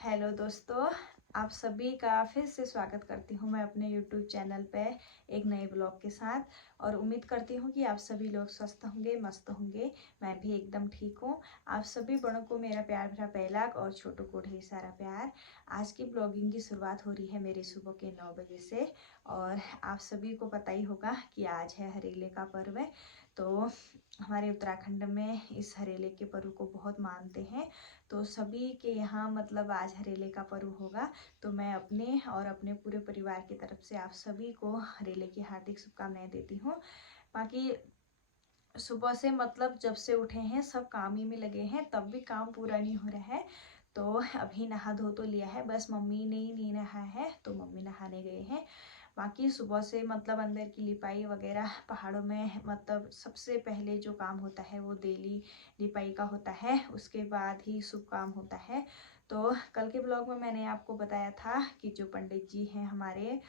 Hello दोस्तों, आप सभी का फिर से स्वागत करती हूँ मैं अपने YouTube चैनल पे एक नए ब्लॉग के साथ। और उम्मीद करती हूँ कि आप सभी लोग स्वस्थ होंगे, मस्त होंगे। मैं भी एकदम ठीक हूँ। आप सभी बड़ों को मेरा प्यार भरा पहलाग और छोटों को ढेर सारा प्यार। आज की ब्लॉगिंग की शुरुआत हो रही है मेरी सुबह के 9 बजे से। और आप सभी को पता ही होगा कि आज है हरेले का पर्व। तो हमारे उत्तराखंड में इस हरेले के पर्व को बहुत मानते हैं। तो सभी के यहाँ मतलब आज हरेले का पर्व होगा। तो मैं अपने और अपने पूरे परिवार की तरफ से आप सभी को हरेले की हार्दिक शुभकामनाएं देती हूँ। बाकी सुबह से मतलब जब से उठे हैं सब काम ही में लगे हैं, तब भी काम पूरा नहीं हो रहा है। तो अभी नहा धो तो लिया है, बस मम्मी ने ही नहीं नहा है तो मम्मी नहाने गए हैं। बाकी सुबह से मतलब अंदर की लिपाई वगैरह पहाड़ों में मतलब सबसे पहले जो काम होता है वो डेली लिपाई का होता है, उसके बाद ही शुभ काम होता है। तो कल के ब्लॉग में मैंने आपको बताया था कि जो पंडित जी हैं हमारे,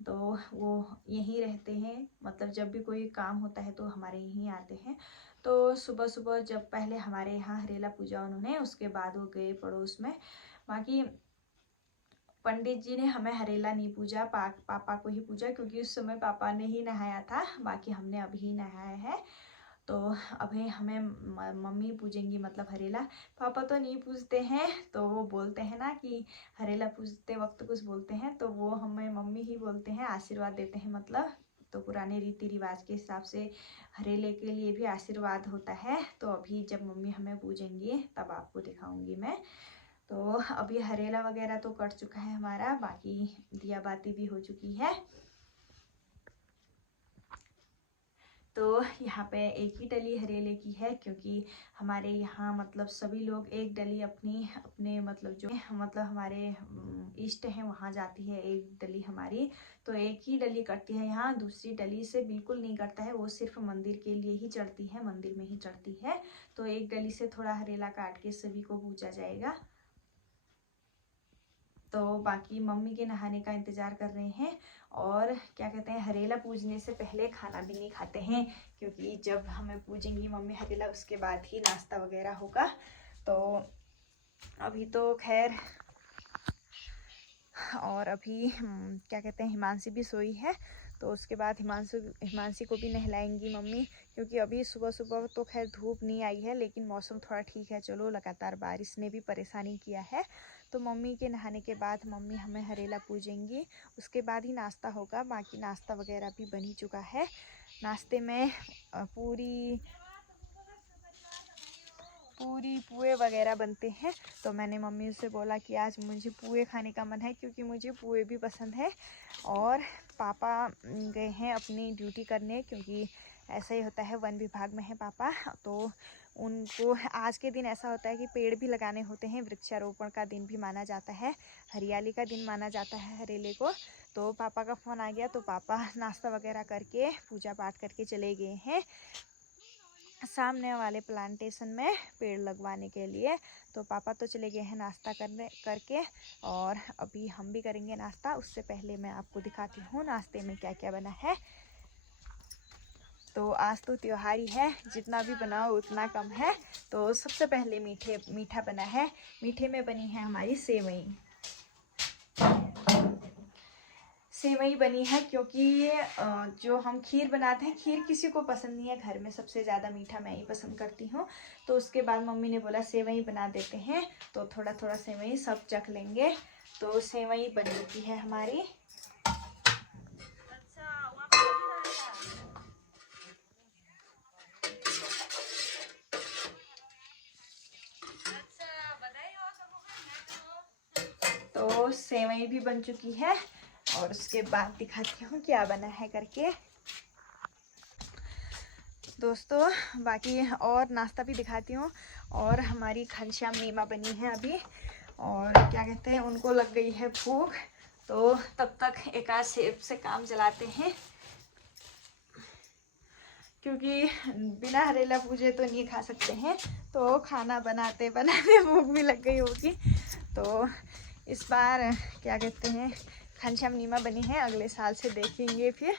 तो वो यहीं रहते हैं। मतलब जब भी कोई काम होता है तो हमारे यहीं आते हैं। तो सुबह सुबह जब पहले हमारे यहाँ हरेला पूजा उन्होंने, उसके बाद वो गए पड़ोस में। बाकी पंडित जी ने हमें हरेला नहीं पूजा, पापा को ही पूजा, क्योंकि उस समय पापा ने ही नहाया था, बाकी हमने अभी नहाया है। तो अभी हमें मम्मी पूजेंगी मतलब हरेला। पापा तो नहीं पूजते हैं, तो वो बोलते हैं ना कि हरेला पूजते वक्त कुछ बोलते हैं, तो वो हमें मम्मी ही बोलते हैं, आशीर्वाद देते हैं मतलब। तो पुराने रीति रिवाज के हिसाब से हरेले के लिए भी आशीर्वाद होता है। तो अभी जब मम्मी हमें पूजेंगी तब आपको दिखाऊंगी मैं। तो अभी हरेला वगैरह तो कट चुका है हमारा, बाकी दिया बाती भी हो चुकी है। तो यहाँ पे एक ही डली हरेले की है, क्योंकि हमारे यहाँ मतलब सभी लोग एक डली अपनी अपने मतलब जो मतलब हमारे इष्ट हैं वहाँ जाती है एक डली हमारी। तो एक ही डली कटती है यहाँ, दूसरी डली से बिल्कुल नहीं कटता है, वो सिर्फ मंदिर के लिए ही चढ़ती है, मंदिर में ही चढ़ती है। तो एक डली से थोड़ा हरेला काट के सभी को पूजा जाएगा। तो बाकी मम्मी के नहाने का इंतज़ार कर रहे हैं। और क्या कहते हैं, हरेला पूजने से पहले खाना भी नहीं खाते हैं, क्योंकि जब हमें पूजेंगी मम्मी हरेला उसके बाद ही नाश्ता वगैरह होगा। तो अभी तो खैर, और अभी क्या कहते हैं, हिमांशी भी सोई है। तो उसके बाद हिमांशी को भी नहलाएंगी मम्मी, क्योंकि अभी सुबह सुबह तो खैर धूप नहीं आई है, लेकिन मौसम थोड़ा ठीक है। चलो, लगातार बारिश ने भी परेशानी किया है। तो मम्मी के नहाने के बाद मम्मी हमें हरेला पूजेंगी, उसके बाद ही नाश्ता होगा। बाकी नाश्ता वगैरह भी बन ही चुका है। नाश्ते में पूरी पुए वगैरह बनते हैं। तो मैंने मम्मी से बोला कि आज मुझे पुए खाने का मन है, क्योंकि मुझे पुए भी पसंद है। और पापा गए हैं अपनी ड्यूटी करने, क्योंकि ऐसा ही होता है, वन विभाग में है पापा। तो उनको आज के दिन ऐसा होता है कि पेड़ भी लगाने होते हैं, वृक्षारोपण का दिन भी माना जाता है, हरियाली का दिन माना जाता है हरेले को। तो पापा का फ़ोन आ गया, तो पापा नाश्ता वगैरह करके पूजा पाठ करके चले गए हैं सामने वाले प्लांटेशन में पेड़ लगवाने के लिए। तो पापा तो चले गए हैं नाश्ता करके, और अभी हम भी करेंगे नाश्ता। उससे पहले मैं आपको दिखाती हूँ नाश्ते में क्या क्या बना है। तो आज तो त्योहार ही है, जितना भी बनाओ उतना कम है। तो सबसे पहले मीठा बना है। मीठे में बनी है हमारी सेवई बनी है, क्योंकि जो हम खीर बनाते हैं, खीर किसी को पसंद नहीं है घर में, सबसे ज़्यादा मीठा मैं ही पसंद करती हूँ। तो उसके बाद मम्मी ने बोला सेवई बना देते हैं, तो थोड़ा थोड़ा सेवई सब चख लेंगे। तो सेवई बन चुकी है हमारी। तो सेवई भी बन चुकी है, और उसके बाद दिखाती हूँ क्या बना है करके दोस्तों। बाकी और नाश्ता भी दिखाती हूँ। और हमारी घनश्याम नीमा बनी है अभी, और क्या कहते हैं, उनको लग गई है भूख, तो तब तक एक आध सेब से काम चलाते हैं, क्योंकि बिना हरेला पूजे तो नहीं खा सकते हैं। तो खाना बनाते बनाते भूख भी लग गई होगी। तो इस बार क्या कहते हैं, घनश्याम नीमा बनी है, अगले साल से देखेंगे फिर।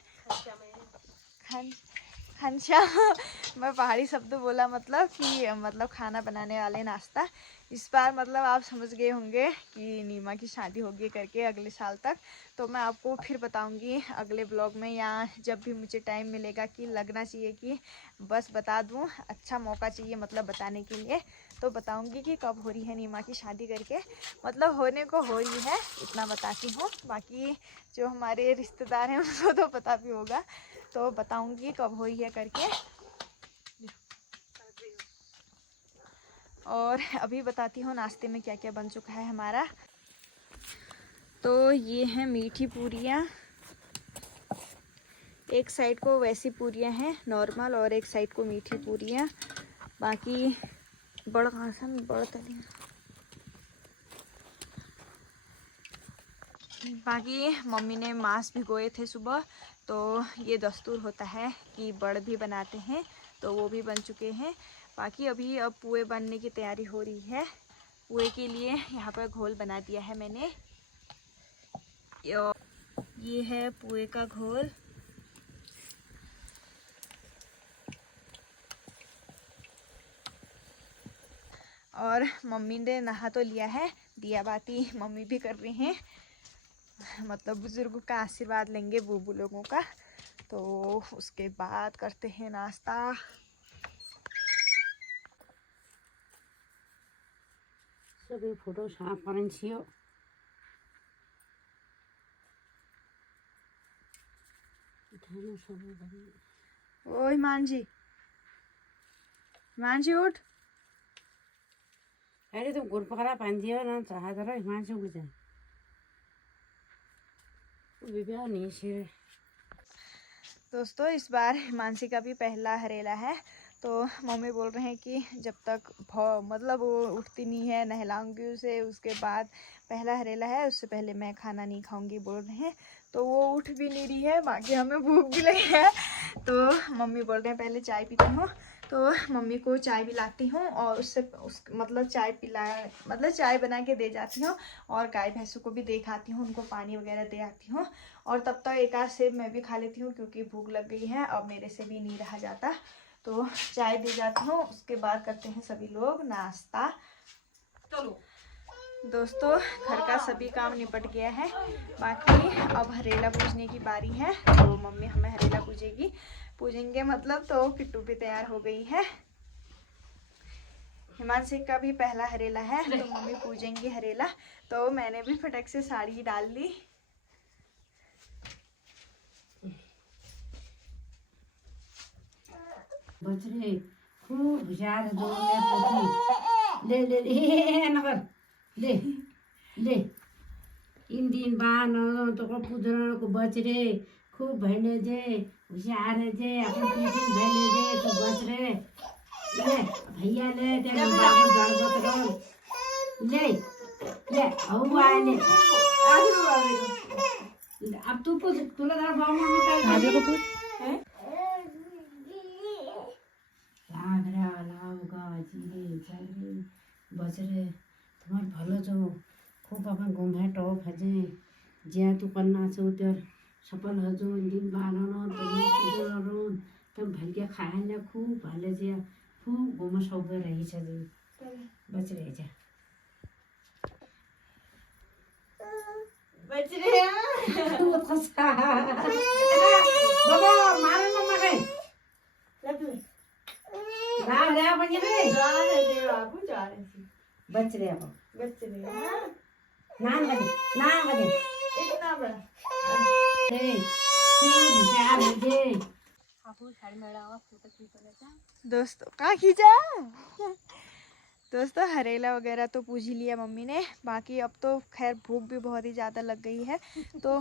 अच्छा मैं पहाड़ी शब्द बोला मतलब कि मतलब खाना बनाने वाले नाश्ता। इस बार मतलब आप समझ गए होंगे कि नीमा की शादी होगी करके अगले साल तक। तो मैं आपको फिर बताऊंगी अगले ब्लॉग में, या जब भी मुझे टाइम मिलेगा कि लगना चाहिए कि बस बता दूं, अच्छा मौका चाहिए मतलब बताने के लिए, तो बताऊंगी कि कब हो रही है नीमा की शादी करके। मतलब होने को हो रही है इतना बताती हूँ, बाकी जो हमारे रिश्तेदार हैं उनको तो पता भी होगा, तो बताऊंगी कब हो रही है करके। और अभी बताती हूँ नाश्ते में क्या क्या बन चुका है हमारा। तो ये हैं मीठी पूरियाँ, एक साइड को वैसी पूरियाँ हैं नॉर्मल और एक साइड को मीठी पूरियाँ। बाकी बड़ आसन बड़ तली, बाकी मम्मी ने मांस भिगोए थे सुबह, तो ये दस्तूर होता है कि बड़ भी बनाते हैं, तो वो भी बन चुके हैं। बाकी अभी अब पुए बनने की तैयारी हो रही है। पुए के लिए यहाँ पर घोल बना दिया है मैंने। ये है पुए का घोल। और मम्मी ने नहा तो लिया है, दिया बाती मम्मी भी कर रही हैं, मतलब बुजुर्गों का आशीर्वाद लेंगे बूबू लोगों का। तो उसके बाद करते हैं नाश्ता। सबै फोटो साफ छियो। ओ हिमांशी, हिमांशी उठ। अरे तुम गुड़ पकड़ा पान दियो ना चाहा जरा हिमांशु उठ जा। विवाह नहीं से दोस्तों इस बार हिमांशी का भी पहला हरेला है, तो मम्मी बोल रहे हैं कि जब तक मतलब वो उठती नहीं है नहलाऊंगी उसे, उसके बाद पहला हरेला है उससे पहले मैं खाना नहीं खाऊंगी बोल रहे हैं। तो वो उठ भी नहीं रही है, बाकी हमें भूख भी लगी है, तो मम्मी बोल रहे हैं पहले चाय पीती हूँ। तो मम्मी को चाय भी लाती हूँ और उससे मतलब चाय पिला मतलब चाय बना के दे जाती हूँ, और गाय भैंसों को भी देखाती हूँ, उनको पानी वगैरह दे आती हूँ। और तब तक एक आध सेब मैं भी खा लेती हूँ क्योंकि भूख लग गई है, अब मेरे से भी नहीं रहा जाता। तो चाय दे जाती हूँ, उसके बाद करते हैं सभी लोग नाश्ता। चलो दोस्तों घर का सभी काम निपट गया है, बाकी अब हरेला पूजने की बारी है। तो मम्मी हमें हरेला पूजेंगे मतलब, तो किट्टू भी तैयार हो गई है। हिमांशी का भी पहला हरेला है तो मम्मी पूजेंगी हरेला। तो मैंने भी फटक से साड़ी डाल ली। बचरे खूब होशियार है दो में पोथी ले ले ले नगर ले ले इन दिन बान तो को पुदर को बचरे खूब भैले जे होशियार है जे अपन पीछे भैले जे तो बचरे ले भैया ले तेरे बाबू जड़ बचरो ले ले आओ आए ले अब तू पूछ तुला जरा बाबू में काय आगे को पूछ बचरे तुम्हार भलो जो खूब अपन घूमे टॉप हजे ज्या तू करना छो तर सफल हजो दिन बानो तो तुम भल के खाए ना खूब भले जे खूब घूम सब रही छ बच रहे जा बच रहे तू खसा बाबा मारे न मगे ना रे बन रे बाबू जा रहे थे। बच रहे अब बच रहे नाम बदे इतना बड़ा खूब प्यार मुझे दोस्तों कहाँ खींचा। दोस्तों हरेला वगैरह तो पूछ ही लिया मम्मी ने, बाकी अब तो खैर भूख भी बहुत ही ज़्यादा लग गई है, तो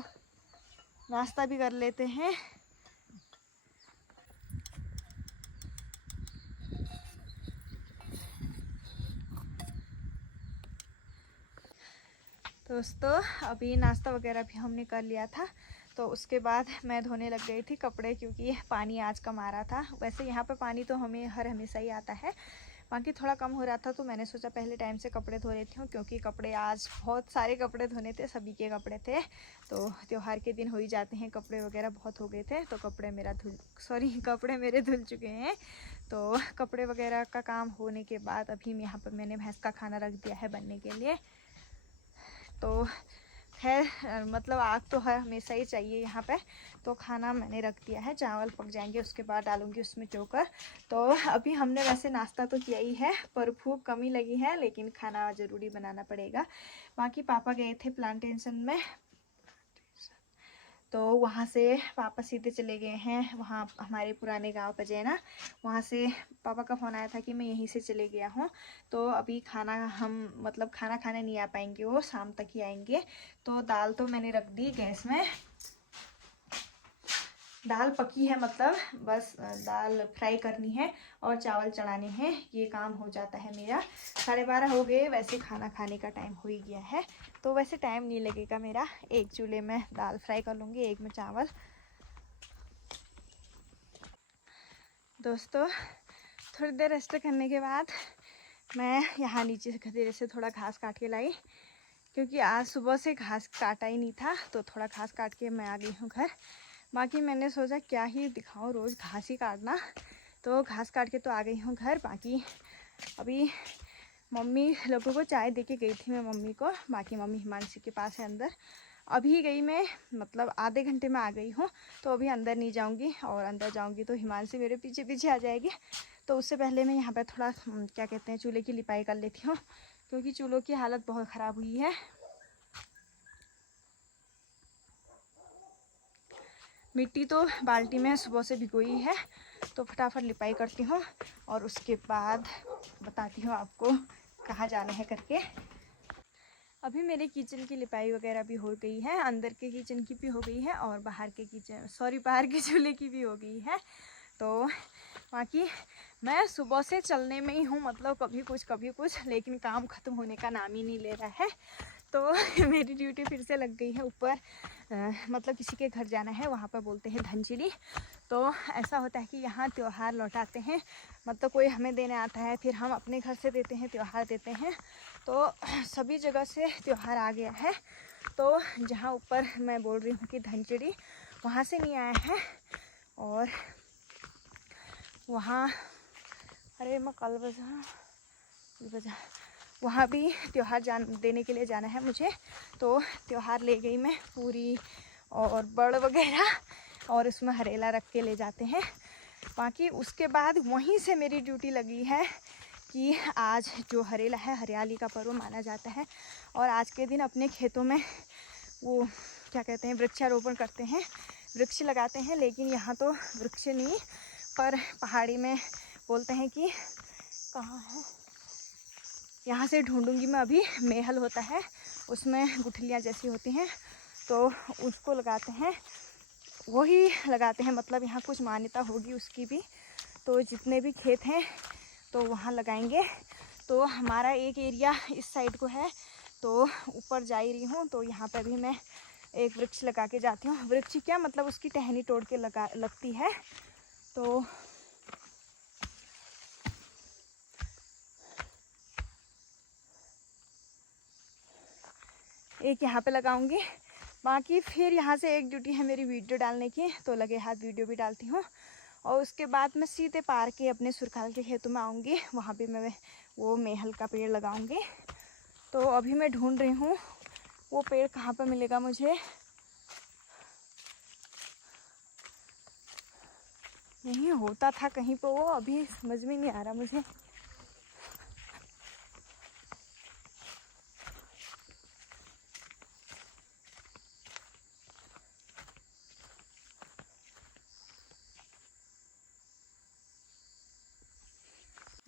नाश्ता भी कर लेते हैं। दोस्तों अभी नाश्ता वगैरह भी हमने कर लिया था, तो उसके बाद मैं धोने लग गई थी कपड़े, क्योंकि पानी आज कम आ रहा था। वैसे यहाँ पर पानी तो हमें हमेशा ही आता है, बाकी थोड़ा कम हो रहा था तो मैंने सोचा पहले टाइम से कपड़े धो लेती हूँ, क्योंकि कपड़े आज बहुत सारे कपड़े धोने थे, सभी के कपड़े थे। तो त्यौहार के दिन हो ही जाते हैं, कपड़े वगैरह बहुत हो गए थे, तो कपड़े मेरे धुल चुके हैं। तो कपड़े वगैरह का काम होने के बाद अभी यहाँ पर मैंने भैंस का खाना रख दिया है बनने के लिए। तो खैर मतलब आग तो है हमेशा ही चाहिए यहाँ पे। तो खाना मैंने रख दिया है, चावल पक जाएंगे उसके बाद डालूंगी उसमें चोकर। तो अभी हमने वैसे नाश्ता तो किया ही है, पर भूख कम ही लगी है, लेकिन खाना ज़रूरी बनाना पड़ेगा। बाकी पापा गए थे प्लांटेशन में, तो वहाँ से पापा सीधे चले गए हैं वहाँ हमारे पुराने गांव पजेना। वहाँ से पापा का फ़ोन आया था कि मैं यहीं से चले गया हूँ, तो अभी खाना खाना खाने नहीं आ पाएंगे, वो शाम तक ही आएंगे। तो दाल तो मैंने रख दी गैस में, दाल पकी है, मतलब बस दाल फ्राई करनी है और चावल चढ़ाने हैं, ये काम हो जाता है मेरा। 12:30 हो गए, वैसे खाना खाने का टाइम हो ही गया है, तो वैसे टाइम नहीं लगेगा मेरा। एक चूल्हे में दाल फ्राई कर लूँगी, एक में चावल। दोस्तों थोड़ी देर रेस्ट करने के बाद मैं यहाँ नीचे से खदेरे से थोड़ा घास काट के लाई, क्योंकि आज सुबह से घास काटा ही नहीं था, तो थोड़ा घास काट के मैं आ गई हूँ घर। बाकी मैंने सोचा क्या ही दिखाऊं, रोज़ घास ही काटना, तो घास काट के तो आ गई हूँ घर। बाकी अभी मम्मी लोगों को चाय दे के गई थी मैं मम्मी को, बाकी मम्मी हिमांशी के पास है अंदर। अभी गई मैं, मतलब आधे घंटे में आ गई हूँ, तो अभी अंदर नहीं जाऊँगी, और अंदर जाऊँगी तो हिमांशी मेरे पीछे पीछे आ जाएगी। तो उससे पहले मैं यहाँ पर थोड़ा क्या कहते हैं चूल्हे की लिपाई कर लेती हूँ, क्योंकि चूल्हों की हालत बहुत ख़राब हुई है। मिट्टी तो बाल्टी में सुबह से भिगोई है, तो फटाफट लिपाई करती हूँ और उसके बाद बताती हूँ आपको कहाँ जाना है करके। अभी मेरे किचन की लिपाई वगैरह भी हो गई है, अंदर के किचन की भी हो गई है और बाहर के चूल्हे की भी हो गई है। तो बाकी मैं सुबह से चलने में ही हूँ, मतलब कभी कुछ, लेकिन काम ख़त्म होने का नाम ही नहीं ले रहा है। तो मेरी ड्यूटी फिर से लग गई है ऊपर, मतलब किसी के घर जाना है, वहाँ पर बोलते हैं धनचिड़ी। तो ऐसा होता है कि यहाँ त्यौहार लौटाते हैं, मतलब कोई हमें देने आता है, फिर हम अपने घर से देते हैं, त्यौहार देते हैं। तो सभी जगह से त्यौहार आ गया है। तो जहाँ ऊपर मैं बोल रही हूँ कि धनचिड़ी, वहाँ से नहीं आया है, और वहाँ अरे मैं कल बजा वहाँ भी त्यौहार देने के लिए जाना है मुझे। तो त्यौहार ले गई मैं पूरी और बड़ वगैरह, और उसमें हरेला रख के ले जाते हैं। बाकी उसके बाद वहीं से मेरी ड्यूटी लगी है कि आज जो हरेला है हरियाली का पर्व माना जाता है, और आज के दिन अपने खेतों में वो क्या कहते हैं वृक्षारोपण करते हैं, वृक्ष लगाते हैं। लेकिन यहाँ तो वृक्ष नहीं, पर पहाड़ी में बोलते हैं कि कहाँ है, यहाँ से ढूंढूंगी मैं अभी, मेहल होता है उसमें गुठलियाँ जैसी होती हैं, तो उसको लगाते हैं, वही लगाते हैं, मतलब यहाँ कुछ मान्यता होगी उसकी भी। तो जितने भी खेत हैं तो वहाँ लगाएंगे। तो हमारा एक एरिया इस साइड को है, तो ऊपर जा ही रही हूँ, तो यहाँ पे भी मैं एक वृक्ष लगा के जाती हूँ। वृक्ष क्या, मतलब उसकी टहनी तोड़ के लगती है। तो एक यहाँ पे लगाऊंगी। बाकी फिर यहाँ से एक ड्यूटी है मेरी वीडियो डालने की, तो लगे हाथ वीडियो भी डालती हूँ। और उसके बाद मैं सीधे पार के अपने सुरखाल के खेतों में आऊँगी, वहाँ भी मैं वो मेहल का पेड़ लगाऊंगी। तो अभी मैं ढूंढ रही हूँ वो पेड़ कहाँ पर मिलेगा मुझे। नहीं होता था कहीं पर वो, अभी समझ में नहीं आ रहा मुझे।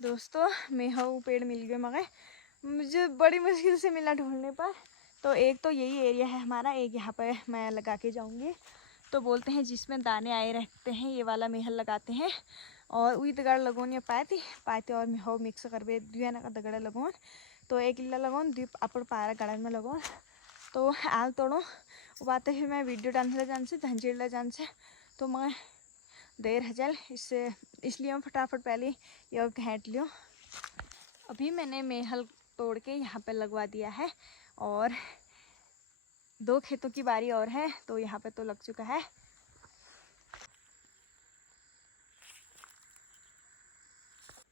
दोस्तों मेहू पेड़ मिल गए मगर मुझे बड़ी मुश्किल से मिला ढूंढने पर। तो एक तो यही एरिया है हमारा, एक यहाँ पर मैं लगा के जाऊँगी। तो बोलते हैं जिसमें दाने आए रहते हैं ये वाला मेहल लगाते हैं। और वही दगड़ लगोन या पाते और मेहू मिक्स कर बे दुआ ना दगड़ लगोन, तो एक इल्ला लगोन द्वीप अपन पारा गड़न में लगोन। तो आल तोड़ो वो बात है, फिर मैं वीडियो डालने जान से धनचेड़ जान से, तो मैं देर है चल इससे, इसलिए मैं फटाफट पहले ये घेंट लियो। अभी मैंने मेहल तोड़ के यहाँ पे लगवा दिया है और 2 खेतों की बारी और है, तो यहाँ पे तो लग चुका है।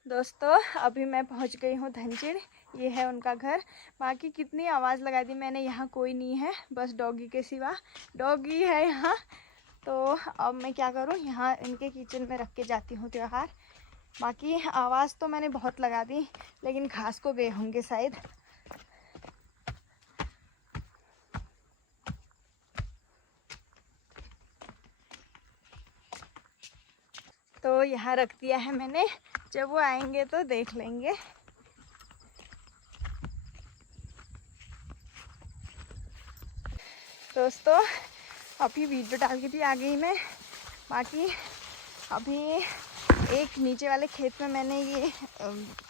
दोस्तों अभी मैं पहुँच गई हूँ धनचिड़, ये है उनका घर। बाकी कितनी आवाज़ लगा दी मैंने, यहाँ कोई नहीं है बस डॉगी के सिवा, डॉगी है यहाँ। तो अब मैं क्या करूँ, यहाँ इनके किचन में रख के जाती हूँ त्योहार। बाकी आवाज़ तो मैंने बहुत लगा दी, लेकिन घास को गए होंगे शायद। तो यहाँ रख दिया है मैंने, जब वो आएंगे तो देख लेंगे। दोस्तों अभी वीडियो डाल के भी आ गई मैं। बाकी अभी एक नीचे वाले खेत में मैंने ये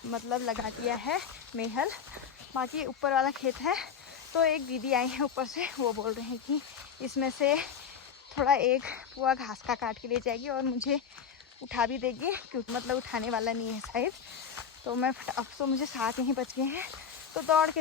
मतलब लगा दिया है मेहल। बाकी ऊपर वाला खेत है, तो एक दीदी आई है ऊपर से, वो बोल रहे हैं कि इसमें से थोड़ा एक पुआ घास का काट के ले जाएगी और मुझे उठा भी देगी, क्योंकि मतलब उठाने वाला नहीं है शायद। तो मैं अब तो मुझे 7 ही बज गए हैं, तो दौड़ के